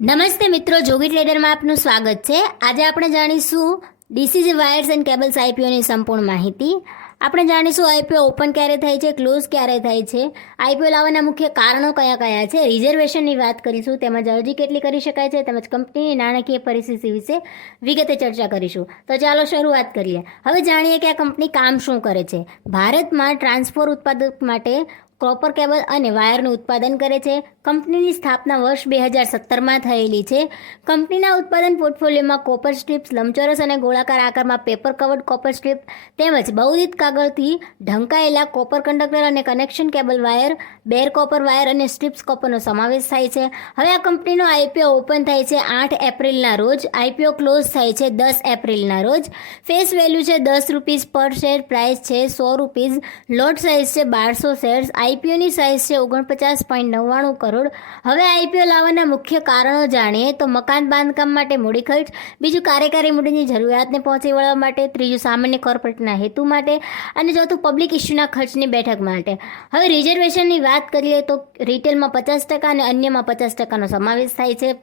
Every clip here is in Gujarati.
નમસ્તે મિત્રો, જોગી ટ્રેડરમાં આપનું સ્વાગત છે. આજે આપણે જાણીશું ડીસીજી વાયર્સ એન્ડ કેબલ્સ આઈપીઓની સંપૂર્ણ માહિતી. આપણે જાણીશું આઈપીઓ ઓપન ક્યારે થાય છે, ક્લોઝ ક્યારે થાય છે આઈપીઓ લાવવાના મુખ્ય કારણો કયા કયા છે, રિઝર્વેશનની વાત કરીશું, તેમજ અરજી કેટલી કરી શકાય છે, તેમજ કંપનીની નાણાકીય પરિસ્થિતિ વિશે વિગતે ચર્ચા કરીશું. તો ચાલો શરૂઆત કરીએ. હવે જાણીએ કે આ કંપની કામ શું કરે છે. ભારતમાં ટ્રાન્સફોર ઉત્પાદક માટે કોપર કેબલ અને વાયરનું ઉત્પાદન કરે છે. કંપનીની સ્થાપના વર્ષ બે હજાર સત્તરમાં થયેલી છે. કંપનીના ઉત્પાદન પોર્ટફોલિયોમાં કોપર સ્ટ્રીપ્સ લંબચોરસ અને ગોળાકાર આકારમાં પેપર કવર્ડ કોપર સ્ટ્રીપ તેમજ બહુવિધ કાગળથી ઢંકાયેલા કોપર કંડક્ટર અને connection cable wire bare copper wire અને સ્ટ્રીપ્સ કોપરનો સમાવેશ થાય છે. હવે આ કંપનીનો આઈપીઓ ઓપન થાય છે આઠ એપ્રિલના રોજ. આઈપીઓ ક્લોઝ થાય છે દસ એપ્રિલના રોજ. ફેસ વેલ્યુ છે દસ રૂપીઝ પર શેર પ્રાઇસ છે સો રૂપીઝ લોટ સાઇઝ છે બારસો શેર્સ આઈપીઓની સાઇઝ છે ઓગણપચાસ પોઈન્ટ નવ્વાણું કરોડ. હવે આઈપીઓ લાવવાના મુખ્ય કારણો જાણીએ તો મકાન બાંધકામ માટે મૂડી ખર્ચ, બીજું કાર્યકારી મૂડીની જરૂરિયાતને પહોંચી વળવા માટે, ત્રીજું સામાન્ય કોર્પોરેટના હેતુ માટે, અને ચોથું પબ્લિક ઇસ્યુના ખર્ચની બેઠક માટે. હવે રિઝર્વેશનની વાત કરીએ તો રિટેલમાં પચાસ ટકા અને અન્યમાં પચાસ ટકાનો સમાવેશ થાય છે.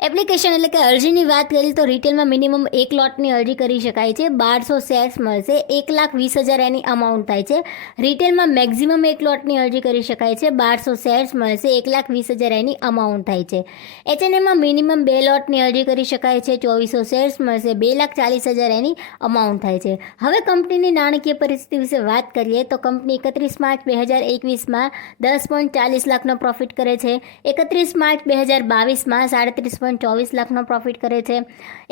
એપ્લિકેશન એટલે કે અરજીની વાત કરીએ તો રિટેલમાં મિનિમમ એક લોટની અરજી કરી શકાય છે. બારસો શેર્સ મળશે. એક લાખ વીસ હજાર એની અમાઉન્ટ થાય છે. રિટેલમાં મેક્ઝિમમ એક લોટની અરજી કરી શકાય છે. બારસો શેર્સ મળશે. એક લાખ વીસ હજાર એની અમાઉન્ટ થાય છે. એચએનએમાં મિનિમમ બે લોટની અરજી કરી શકાય છે. ચોવીસો શેર્સ મળશે. બે લાખ ચાલીસ હજાર એની અમાઉન્ટ થાય છે. હવે કંપનીની નાણાકીય પરિસ્થિતિ વિશે વાત કરીએ તો કંપની એકત્રીસ માર્ચ બે હજાર એકવીસમાં દસ પોઈન્ટ ચાલીસ લાખનો પ્રોફિટ કરે છે. એકત્રીસ માર્ચ બે હજાર બાવીસમાં સાડત્રીસ પોઈન્ટ ચોવીસ લાખનો પ્રોફિટ કરે છે.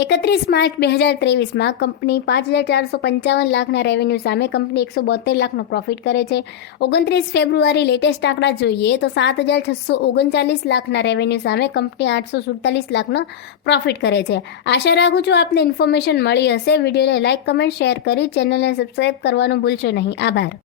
એકત્રીસ માર્ચ બે હજાર ત્રેવીસમાં કંપની પાંચ હજાર ચારસો પંચાવન લાખના રેવન્યુ સામે કંપની એકસો બોતેર લાખનો પ્રોફિટ કરે છે. ઓગણત્રીસ ફેબ્રુઆરી લેટેસ્ટ આંકડા જોઈએ તો સાત હજાર છસો ઓગણચાલીસ લાખના રેવન્યુ સામે કંપની આઠસો સુડતાલીસ લાખનો પ્રોફિટ કરે છે. આશા રાખું છું આપને ઇન્ફોર્મેશન મળી હશે. વિડીયોને લાઇક કમેન્ટ શેર કરી ચેનલને સબસ્ક્રાઇબ કરવાનું ભૂલશો નહીં. આભાર.